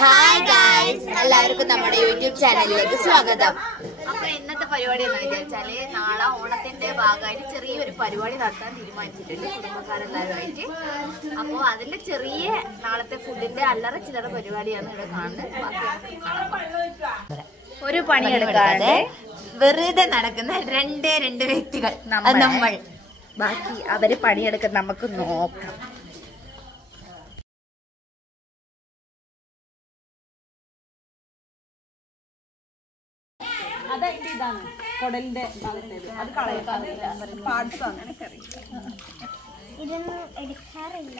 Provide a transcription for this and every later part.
Hi guys, എല്ലാവർക്കും നമ്മുടെ YouTube ചാനലിലേക്ക് സ്വാഗതം. അപ്പൊ ഇന്നത്തെ പരിപാടി എന്ന് വിചാരിച്ചാല് നാളെ ഓണത്തിന്റെ ഭാഗമായിട്ട് ചെറിയൊരു പരിപാടി നടത്താൻ തീരുമാനിച്ചിട്ടുണ്ട് കുടുംബക്കാരെല്ലാവരുമായിട്ട്. അപ്പോൾ അതിന്റെ ചെറിയ നാളത്തെ ഫുഡിന്റെ അല്ലറ ചില്ലറ പരിപാടിയാണ് ഇവിടെ കാണുന്നത്. ഒരു പണിയെടുക്കാതെ വെറുതെ നടക്കുന്ന രണ്ട് വ്യക്തികൾ നമ്മൾ. ബാക്കി അവര് പണിയെടുക്കാൻ നമുക്ക് നോക്കാം. ഇതാണ് കുടലിന്റെ ഭാഗത്തേത്, അത് കളയാറില്ല, പാർട്സ് ആണ്. ഇതൊന്നും എടുക്കാറില്ല.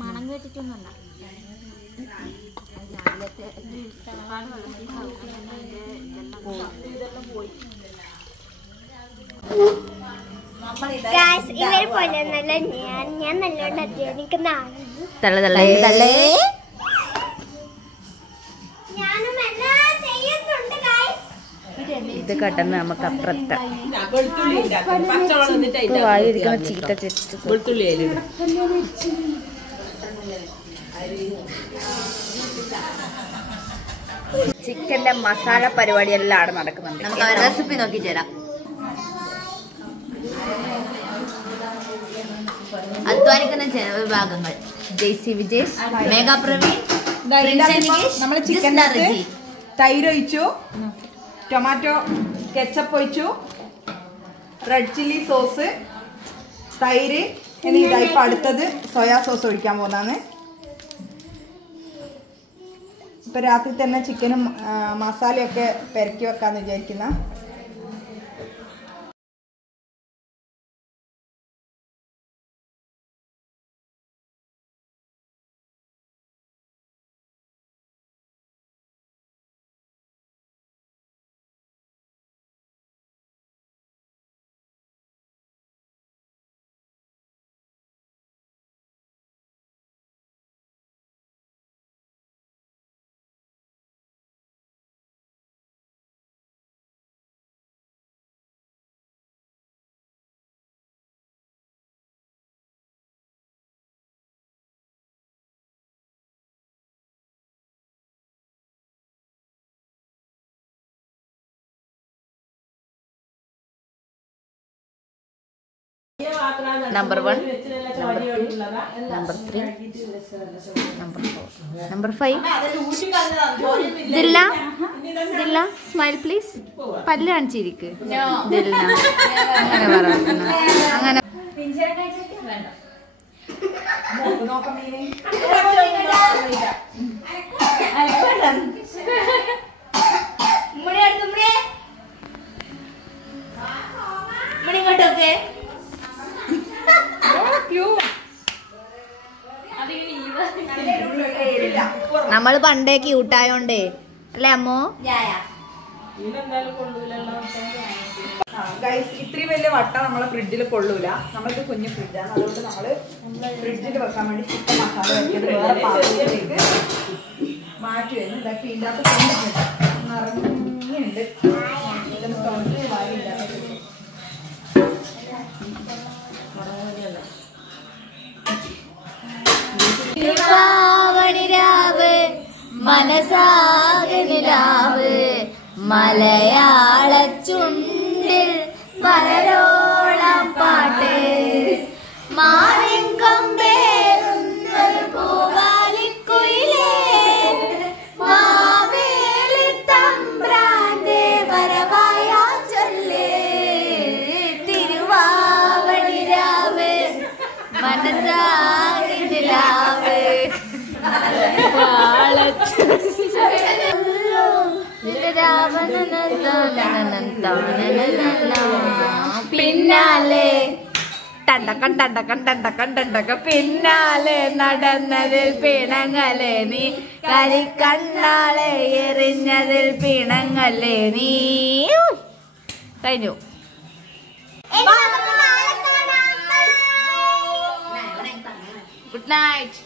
മണം കേട്ടിട്ടൊന്നുമല്ല. ഇവര് പോലെന്നല്ല, ഞാൻ നല്ലോണം അധ്വാനിക്കുന്ന ഇത് കടന്ന് നമുക്ക് അപ്പുറത്ത് വായിരിക്കുന്ന ചീത്ത ചെറ്റ് ചിക്കന്റെ മസാല പരിപാടി എല്ലാം അവിടെ നടക്കുന്നുണ്ട്. നമുക്ക് റെസിപ്പി നോക്കി തരാം. അധ്വാനിക്കുന്ന ജനവിഭാഗങ്ങൾ: ജെയ്സി വിജേഷ്, മേഘാ പ്രവീൺ, നമ്മൾ ചിക്കൻ തൈര് ഒഴിച്ചു, ടൊമാറ്റോ കെച്ചപ്പ് ഒഴിച്ചു, റെഡ് ചില്ലി സോസ്, തൈര്. ഇനി ഇതായിപ്പോൾ അടുത്തത് സോയാ സോസ് ഒഴിക്കാൻ പോകുന്നതാണ്. ഇപ്പം രാത്രി തന്നെ ചിക്കനും മസാലയൊക്കെ പെരക്കി വെക്കാമെന്ന് വിചാരിക്കുന്ന. Number 1, number 2, number 3, number 4, number 5. ദില്ല സ്മൈൽ പ്ലീസ്. പല്ല് കാണിച്ചിരിക്ക്. ദില്ല അങ്ങനെ പറയുന്നു. അങ്ങനെ നമ്മള് പണ്ടേ ക്യൂട്ടായോണ്ടേ അല്ലേ അമ്മോ? ഇത്രയും വലിയ വട്ട നമ്മളെ ഫ്രിഡ്ജിൽ കൊള്ളൂല. നമ്മൾക്ക് കുഞ്ഞു ഫ്രിഡ്ജാണ്, അതുകൊണ്ട് നമ്മള് ഫ്രിഡ്ജിൽ വെക്കാൻ വേണ്ടി ചിക്കൻ മസാല വെക്കുന്നത് വേറെ പാത്രത്തിലേക്ക് മാറ്റി വരുന്നു. ഇതൊക്കെ ഇതിനകത്ത് നിറഞ്ഞുണ്ട്. രാവ് മനസാകനിലാവ് മലയാള ചുണ്ടിൽ പലരോളം പാട്ട് മാറിങ്കമ്പേറുന്നൊരു പൂവാലിക്കുയിലേ മാവേലി തമ്പ്രാന്റെ വരവായാ ചൊല്ലേ തിരുവാവണിരാവ് മനസാകനിലാവ് പിന്നാലെ കണ്ടക്ക പിന്നാലെ നടന്നതിൽ പിണങ്ങലേ നീ കരിക്കണ്ണാളെ എറിഞ്ഞതിൽ പിണങ്ങലേ നീ. കഴിഞ്ഞു. Good night.